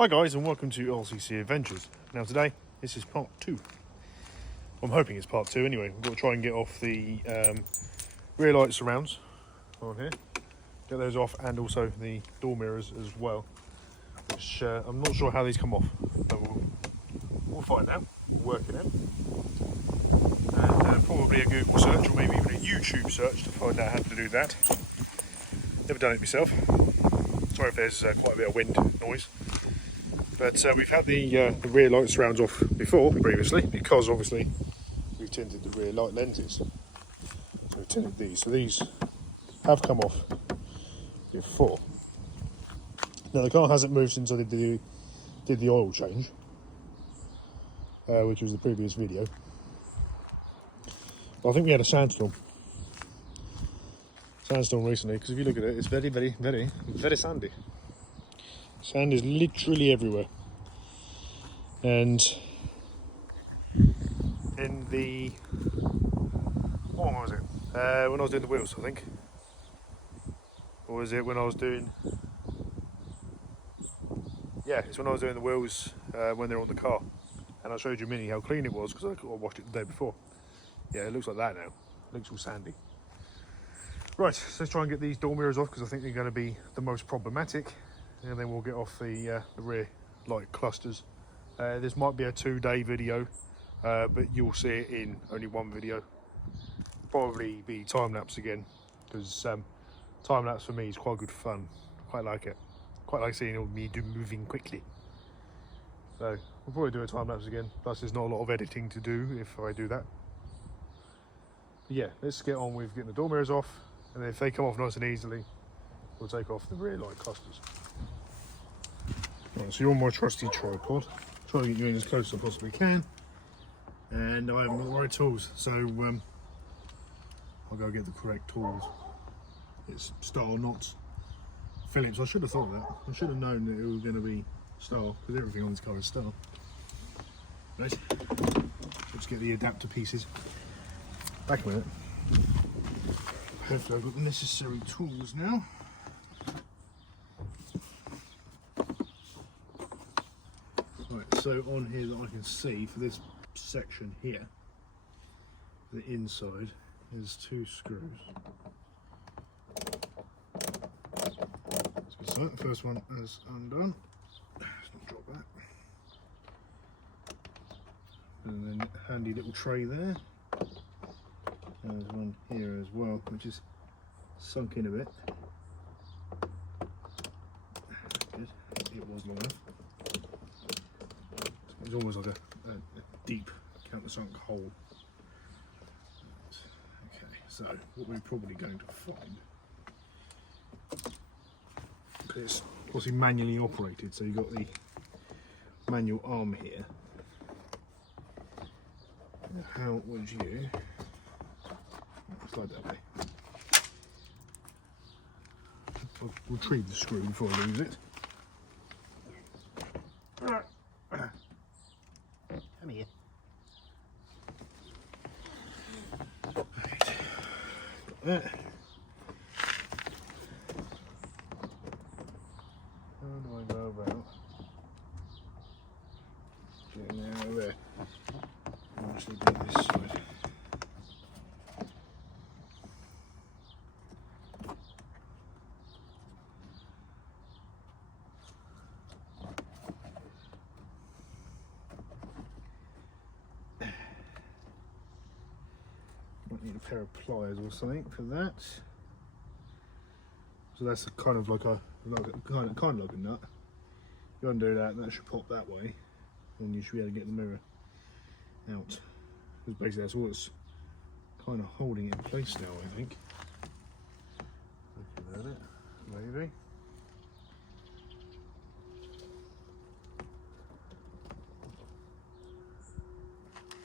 Hi guys and welcome to LCC Adventures. Now today, this is part 2. I'm hoping it's part 2 anyway. We've got to try and get off the rear light surrounds on here. Get those off, and also the door mirrors as well. Which I'm not sure how these come off, but we'll find out. We'll work it out. And probably a Google search or maybe even a YouTube search to find out how to do that. Never done it myself. Sorry if there's quite a bit of wind noise. But we've had the rear light surrounds off before, previously, because obviously we've tinted the rear light lenses. So we've tinted these. So these have come off before. Now the car hasn't moved since I did the oil change, which was the previous video. But I think we had a sandstorm recently, because if you look at it, it's very, very, very, very sandy. Sand is literally everywhere. And in the, what was it? When I was doing the wheels, I think. Or was it when I was doing, yeah, it's when I was doing the wheels when they're on the car. And I showed you Minnie how clean it was, because I washed it the day before. Yeah, it looks like that now. It looks all sandy. Right, so let's try and get these door mirrors off, because I think they're going to be the most problematic. And then we'll get off the rear light clusters. This might be a 2-day video, but you'll see it in only one video. Probably be time-lapse again, because time-lapse for me is quite good fun. Quite like it. Quite like seeing all me moving quickly. So we'll probably do a time-lapse again, plus there's not a lot of editing to do if I do that. But yeah, let's get on with getting the door mirrors off, and if they come off nice and easily, we'll take off the rear light clusters. Right, so you're on my trusty tripod. Try to get you in as close as I possibly can. And I haven't got the right tools, so I'll go get the correct tools. It's Star, not Phillips. I should have thought of that. I should have known that it was going to be Star, because everything on this car is Star. Right, let's get the adapter pieces. Back a minute. Hopefully I've got the necessary tools now. Right, so on here that I can see for this section here, the inside is 2 screws. Let's get started. The first one is undone. Let's not drop that. And then handy little tray there. There's one here as well, which is sunk in a bit. Good. It was long enough. It's almost like a deep countersunk hole. Okay, so what we're probably going to find is obviously manually operated, so you've got the manual arm here. Now how would you slide that way? I'll retrieve the screw before I lose it. Come here. Right. Got that. How do I go about getting out of there? I'll actually do this side. Might need a pair of pliers or something for that. So that's a kind of like a kind of like a nut. You undo that, and that should pop that way, and you should be able to get the mirror out. Because basically that's all that's kind of holding it in place now, I think. Looking at it, maybe.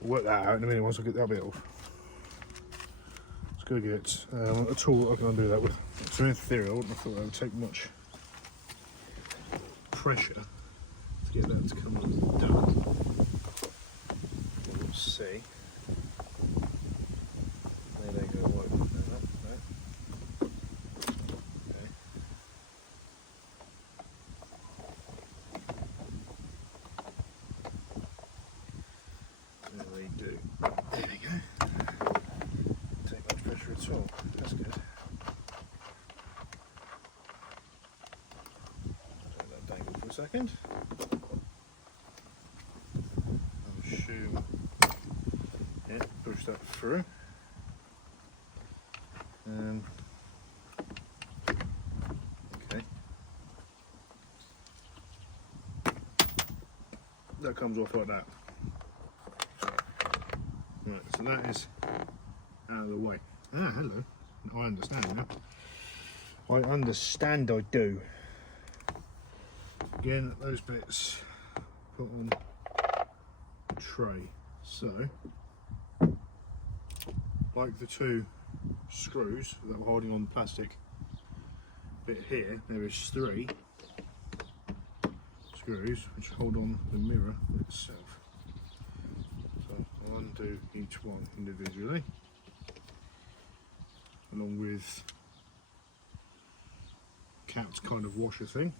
We'll work that out in a minute once I get that bit off. Go get a tool that I can undo that with. So in theory I wouldn't have thought that would take much pressure to get that to come undone. We'll see. There they go, right. Okay. second. I'll assume, yeah, push that through. Okay. That comes off like that. Right, so that is out of the way. Ah, hello. I understand now. I understand, I do. Again, those bits put on a tray. So, like the two screws that were holding on the plastic bit here, there is 3 screws which hold on the mirror itself. So I'll undo each one individually, along with capped kind of washer thing.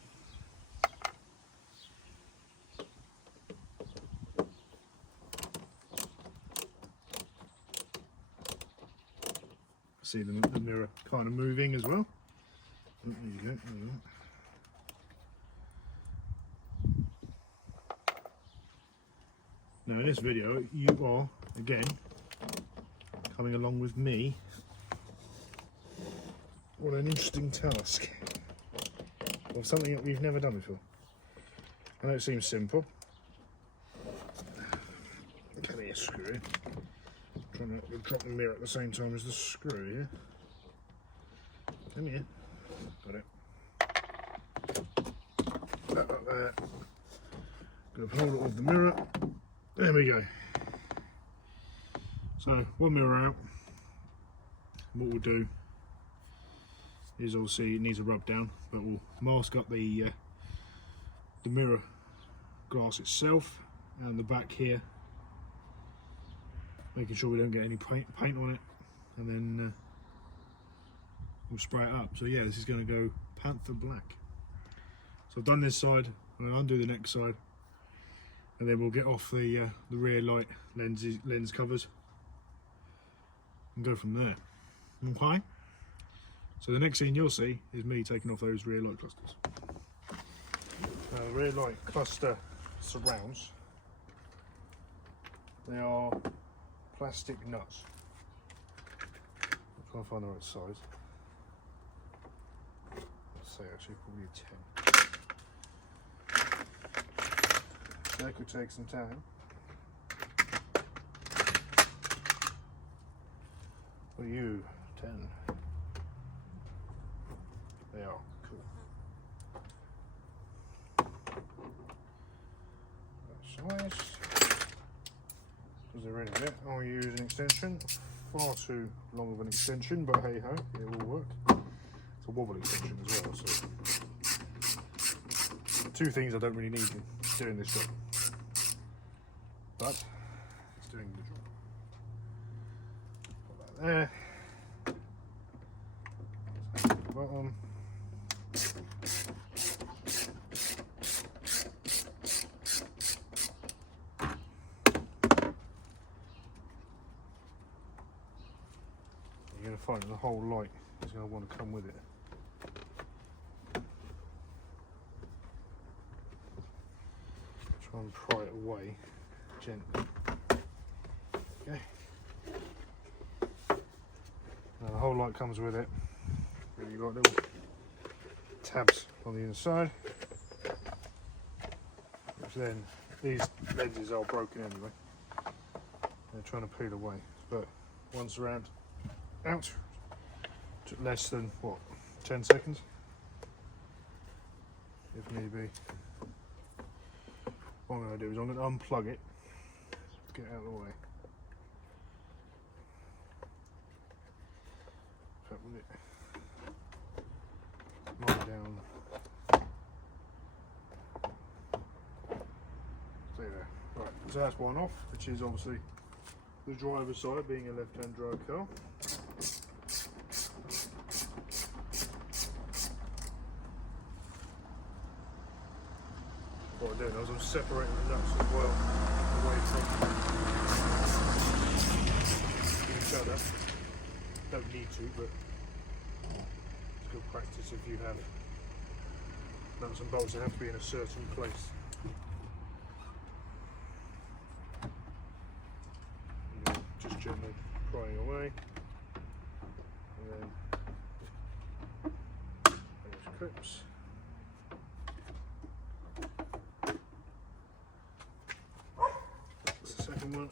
See the mirror kind of moving as well. Oh, there you go. There you go. Now in this video you are again coming along with me on an interesting task of something that we've never done before. I know it seems simple. Come here, screw. Trying to drop the mirror at the same time as the screw here. Come here. Got it. That up there. Gonna hold it off the mirror. There we go. So one mirror out. What we'll do is obviously it needs a rub down, but we'll mask up the mirror glass itself and the back here, making sure we don't get any paint on it, and then we'll spray it up. So yeah, this is going to go Panther Black. So I've done this side, and I'll undo the next side, and then we'll get off the rear light lens covers and go from there. Okay. So the next thing you'll see is me taking off those rear light clusters. The rear light cluster surrounds, they are plastic nuts. I'm trying to find the right size. Let's say actually probably a 10. That could take some time. What are you? 10. They are cool. That size. Because they're ready yet, I'll use an extension. Far too long of an extension, but hey ho, it will work. It's a wobble extension as well, so 2 things I don't really need in doing this job, but it's doing the job. Put that there. Bottom. You're going to find that the whole light is going to want to come with it. Try and pry it away gently. Okay. Now the whole light comes with it. You've got little tabs on the inside, which then these lenses are broken anyway. They're trying to peel away, but once around out, took less than what, 10 seconds if need be. What I'm going to do is I'm going to unplug it, get it out of the way. With it. Lie down. Stay there. Right, so that's one off, which is obviously the driver's side, being a left-hand drive car. What I'm doing is I'm separating the nuts as well away from each other. Don't need to, but it's good practice if you have nuts and bolts, they have to be in a certain place. And then just gently prying away, and then those clips. That's the second one.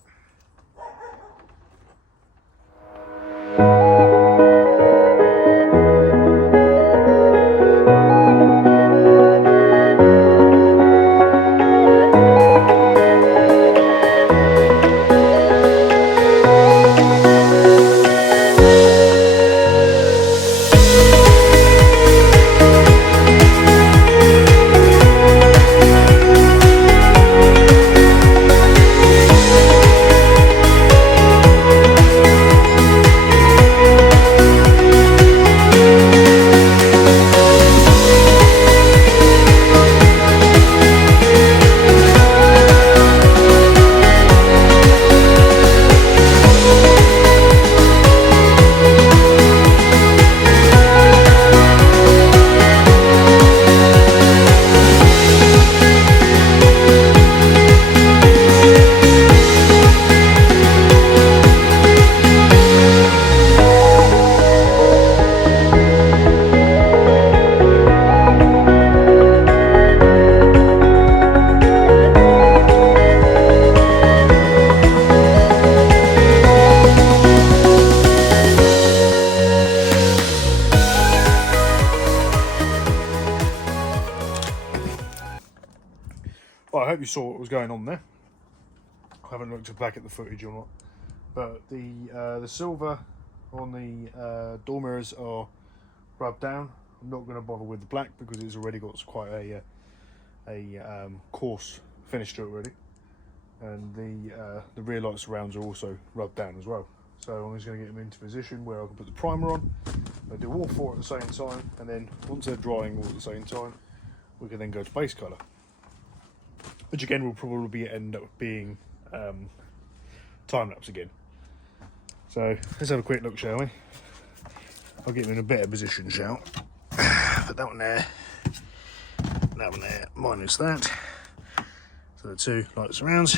Well, I hope you saw what was going on there. I haven't looked back at the footage or not, but the silver on the door mirrors are rubbed down. I'm not going to bother with the black because it's already got quite a coarse finish to it already, and the rear light surrounds are also rubbed down as well. So I'm just going to get them into position where I can put the primer on. I do all four at the same time, and then once they're drying all at the same time, we can then go to base colour, which again will probably end up being time lapse again. So let's have a quick look, shall we? I'll get them in a better position, shall I? Put that one there, that one there, minus that. So the two light surrounds.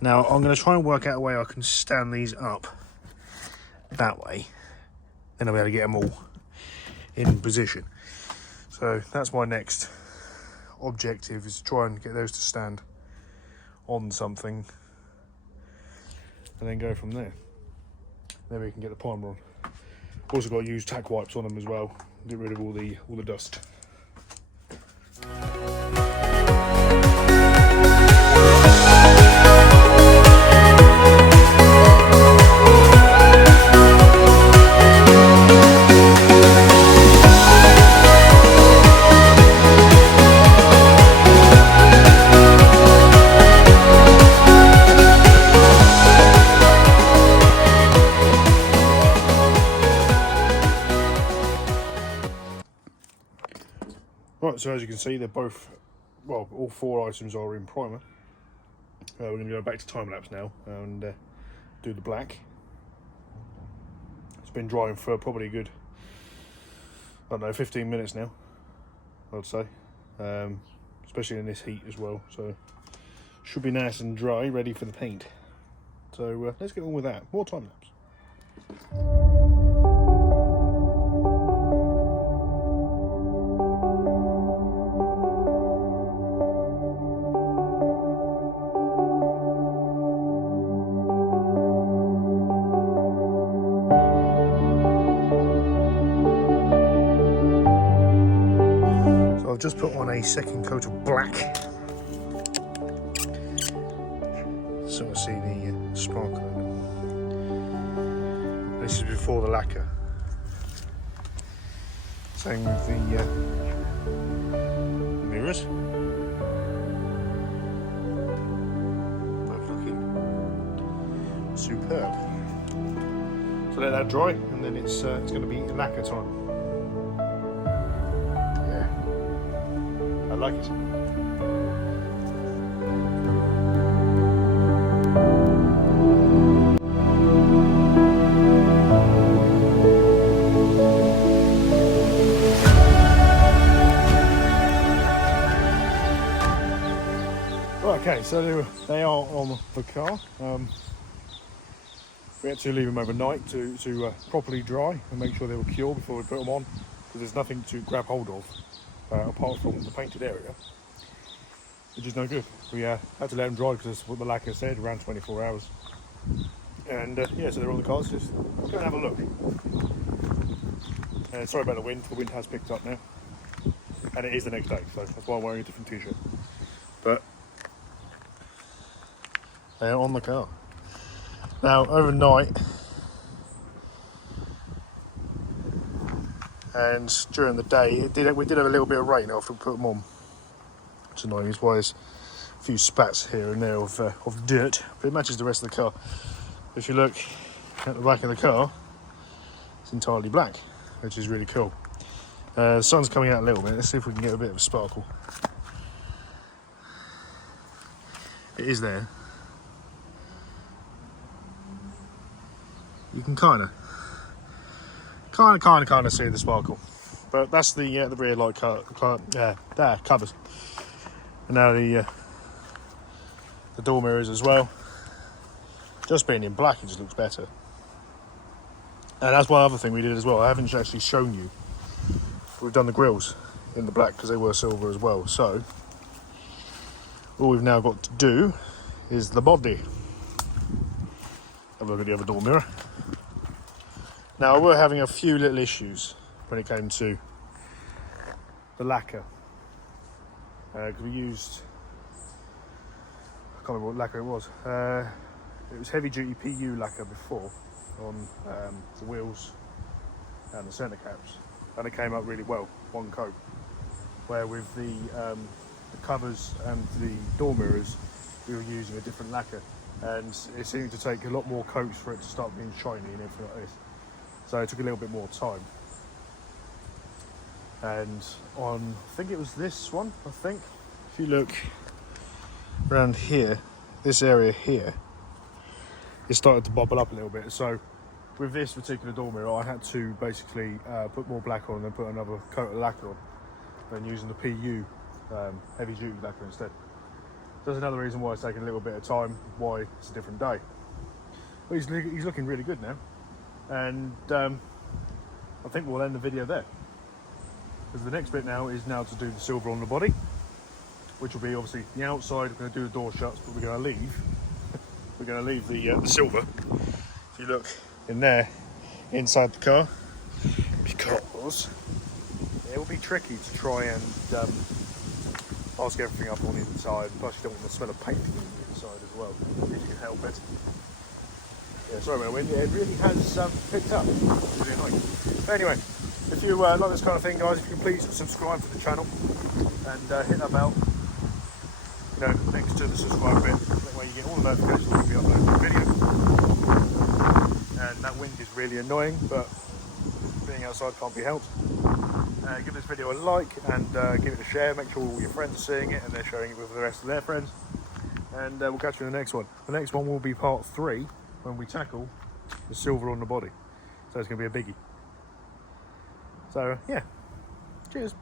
Now I'm going to try and work out a way I can stand these up that way, then I'll be able to get them all in position. So that's my next objective, is to try and get those to stand on something and then go from there. Then we can get the primer on. Also got to use tack wipes on them as well, get rid of all the dust. Right, so as you can see, they're both, well, all four items are in primer. We're going to go back to time lapse now and do the black. It's been drying for probably a good, I don't know, 15 minutes now, I'd say, especially in this heat as well. So should be nice and dry, ready for the paint. So let's get on with that. More time lapse. I've just put on a second coat of black, so I see the sparkle. This is before the lacquer. Same with the mirrors. Both looking superb. So let that dry, and then it's going to be lacquer time. I like it. Right, okay, so they are on the car. We had to leave them overnight to properly dry and make sure they were cured before we put them on, because there's nothing to grab hold of apart from the painted area, which is no good. We had to let them dry because that's what the lacquer said, around 24 hours. And yeah, so they're on the cars. Just go and have a look. Sorry about the wind. The wind has picked up now, and it is the next day, so that's why I'm wearing a different t-shirt. But they're on the car. Now, overnight and during the day, we did have a little bit of rain after we put them on. It's annoying, is why there's a few spats here and there of dirt, but it matches the rest of the car. If you look at the back of the car, it's entirely black, which is really cool. The sun's coming out a little bit. Let's see if we can get a bit of a sparkle. It is there. You can kind of see the sparkle, but that's the rear light covers. And now the door mirrors as well. Just being in black, it just looks better. And that's one other thing we did as well. I haven't actually shown you. We've done the grills in the black because they were silver as well. So all we've now got to do is the body. Have a look at the other door mirror. Now, we're having a few little issues when it came to the lacquer. Because we used, I can't remember what lacquer it was. It was heavy duty PU lacquer before on the wheels and the centre caps. And it came up really well, one coat. Where with the covers and the door mirrors, we were using a different lacquer. And it seemed to take a lot more coats for it to start being shiny and everything like this. So it took a little bit more time. And on, I think it was this one, if you look around here, this area here, it started to bubble up a little bit. So with this particular door mirror, I had to basically put more black on and then put another coat of lacquer on, and using the PU heavy duty lacquer instead. So that's another reason why it's taking a little bit of time, why it's a different day. But he's looking really good now. And I think we'll end the video there, because the next bit now is to do the silver on the body, which will be obviously the outside. We're going to do the door shuts, but we're going to leave the silver. If you look in there inside the car, because it will be tricky to try and mask everything up on the inside. Plus you don't want the smell of painting on the inside as well, if you can help it. Yeah, sorry about the wind. It really has picked up. It's really annoying. But anyway, if you like this kind of thing, guys, if you can please subscribe to the channel and hit that bell, next to the subscribe bit. That way you get all the notifications when we upload a video. And that wind is really annoying, but being outside can't be helped. Give this video a like and give it a share. Make sure all your friends are seeing it and they're sharing it with the rest of their friends. And we'll catch you in the next one. The next one will be part 3, when we tackle the silver on the body. So it's going to be a biggie. So yeah, cheers.